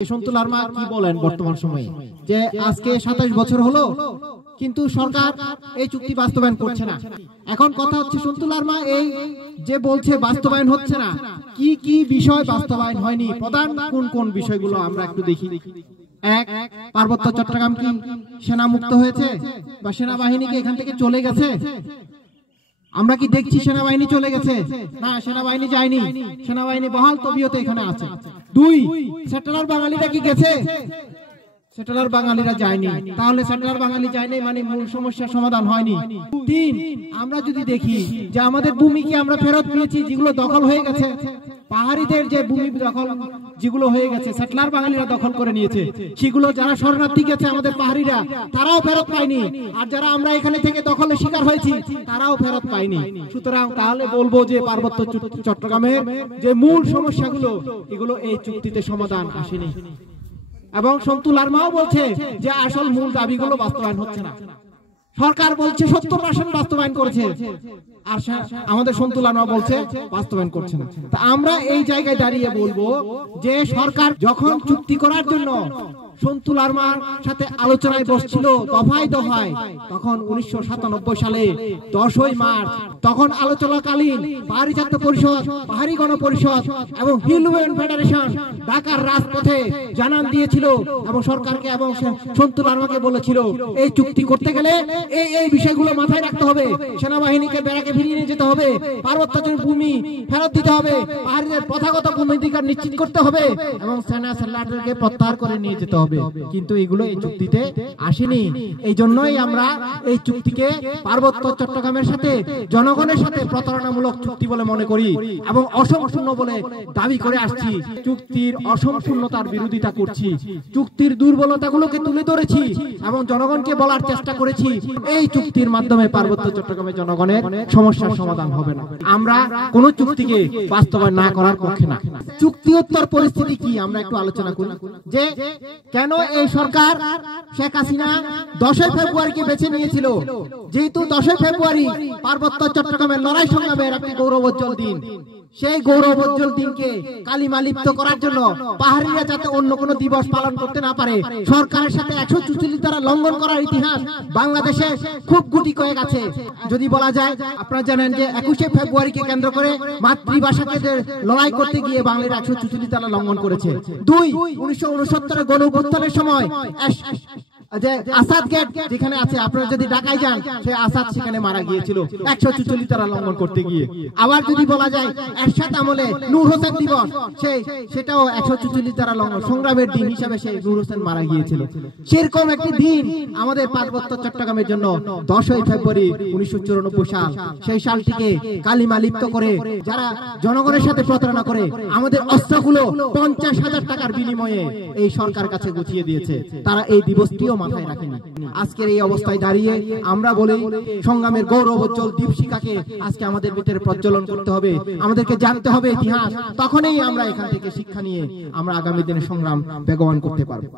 সন্তু লারমা কি বলেন বর্তমান সময়ে যে আজকে 27 বছর হলো কিন্তু সরকার এই চুক্তি বাস্তবায়ন করছে না। এখন কথা হচ্ছে সন্তু লারমা এই যে বলছে বাস্তবায়ন হচ্ছে না, কি কি বিষয় বাস্তবায়ন হয়নি, প্রধান কোন কোন বিষয়গুলো আমরা একটু দেখি। এক, পার্বত্য চট্টগ্রাম কি সেনা মুক্ত হয়েছে বা সেনাবাহিনী কি এখান থেকে চলে গেছে? আমরা কি দেখছি সেনাবাহিনী চলে গেছে? না, সেনাবাহিনী যায়নি, সেনাবাহিনী বহাল তবিয়তে এখানে আছে। দুই, সেটেলার বাঙালিরা কি গেছে? সেটেলার বাঙালিরা যায়নি। তাহলে সেটেলার বাঙালি যায়নি মানে মূল সমস্যার সমাধান হয়নি। তিন, আমরা যদি দেখি যে আমাদের ভূমি কি আমরা ফেরত পেয়েছি যেগুলো দখল হয়ে গেছে, পাহাড়িদের যে ভূমি দখল যেগুলো হয়ে গেছে সেটেলার বাঙালিরা দখল করে নিয়েছে, সেগুলো যারা শরণার্থী গেছে আমাদের পাহাড়িরা তারাও ফেরত পায়নি, আর যারা আমরা এখানে থেকে দখলের শিকার হয়েছি তারাও ফেরত পায়নি। সুতরাং তাহলে বলবো যে পার্বত্য চট্টগ্রামের যে মূল সমস্যাগুলো এগুলো এই চুক্তিতে সমাধান আসেনি। এবং সন্তু লারমাও বলছে যে আসল মূল দাবিগুলো বাস্তবায়ন হচ্ছে না। সরকার বলছে 70% বাস্তবায়ন করেছে, আর আমাদের সন্তু লারমা বলছে বাস্তবায়ন করছে না। তা আমরা এই জায়গায় দাঁড়িয়ে বলবো যে সরকার যখন চুক্তি করার জন্য সন্তু লারমার সাথে আলোচনায় বসছিল দফায় দফায়, তখন 1997 সালে 10ই মার্চ তখন আলোচনাকালীন পাহাড়ি ছাত্র পরিষদ, পাহাড়ি গণপরিষদ এবং হিল উইমেন ফেডারেশন ঢাকার রাজপথে জানান দিয়েছিল এবং সরকারকে এবং সন্তু লারমাকে বলেছিল এই চুক্তি করতে গেলে এই বিষয়গুলো মাথায় রাখতে হবে, সেনাবাহিনীকে বেড়াকে ফিরিয়ে নিয়ে যেতে হবে, পার্বত্য ভূমি ফেরত দিতে হবে, পাহাড়িদের প্রথাগত ভূমিধিকার নিশ্চিত করতে হবে এবং সেনা সেটেলারদেরকে প্রত্যাহার করে নিয়ে যেতে হবে। কিন্তু এগুলো এই চুক্তিতে আসেনি। এই জন্যই আমরা এই চুক্তিকে পার্বত্য চট্টগ্রামের সাথে জনগণের সাথে প্রতারণামূলক চুক্তি বলে মনে করি এবং অসম্পূর্ণ বলে দাবি করে আসছি। চুক্তির অসম্পূর্ণতার বিরোধিতা করছি, চুক্তির দুর্বলতাগুলোকে তুলে ধরেছি এবং জনগণকে বলার চেষ্টা করেছি এই চুক্তির মাধ্যমে পার্বত্য চট্টগ্রামের জনগণের সমস্যার সমাধান হবে না। আমরা কোন চুক্তিকে বাস্তবায়ন না করার পক্ষে না। চুক্তিোত্তর পরিস্থিতি কি আমরা একটু আলোচনা করি যে কেন এই সরকার শেখ হাসিনা 10ই ফেব্রুয়ারিকে বেছে নিয়েছিল, যেহেতু 10ই ফেব্রুয়ারি পার্বত্য চট্টগ্রামের লড়াই সংগ্রামের একটি গৌরবোজ্জ্বল দিন। সেই গৌরবোজ্জ্বল দিনকে কালিমা লিপ্ত করার জন্য পাহাড়িরা যাতে অন্য কোনো দিবস পালন করতে না পারে, সরকারের সাথে 144 ধারা লঙ্ঘন করার ইতিহাস বাংলাদেশে খুব গুটি কয়েক আছে। যদি বলা যায়, আপনারা জানেন যে 21শে ফেব্রুয়ারিকে কেন্দ্র করে মাতৃভাষাকে লড়াই করতে গিয়ে বাংলার 144 ধারা লঙ্ঘন করেছে। 2, 1969 গণ অভ্যুত্থানের সময় যে আসাদ গেট যেখানে আছে, আপনারা যদি ঢাকায় যান সেই আসাদ সেখানে মারা গিয়েছিল 144 ধারা লঙ্ঘন করতে গিয়ে। আবার যদি বলা যায় এরশাদ আমলে নূর হোসেন দিবস, সেটাও 144 ধারা লঙ্ঘন সংগ্রামের দিন হিসাবে সেই নূর হোসেন মারা গিয়েছিল। সেরকম একটি দিন আমাদের পার্বত্য চট্টগ্রামের জন্য 10ই ফেব্রুয়ারি 1994 সাল, সেই সালটিকে কালিমা লিপ্ত করে যারা জনগণের সাথে প্রতারণা করে আমাদের অস্ত্রগুলো 50,000 টাকার বিনিময়ে এই সরকার কাছে গুছিয়ে দিয়েছে, তারা এই দিবসটিও মাথায় রাখেনি। আজকের এই অবস্থায় দাঁড়িয়ে আমরা বলি সংগ্রামের গৌরবোজ্জ্বল দীপশিখাকে আজকে আমাদের ভিতরে প্রজ্বলন করতে হবে, আমাদেরকে জানতে হবে ইতিহাস, তখনই আমরা এখান থেকে শিক্ষা নিয়ে আমরা আগামী দিনে সংগ্রাম বেগবান করতে পারবো।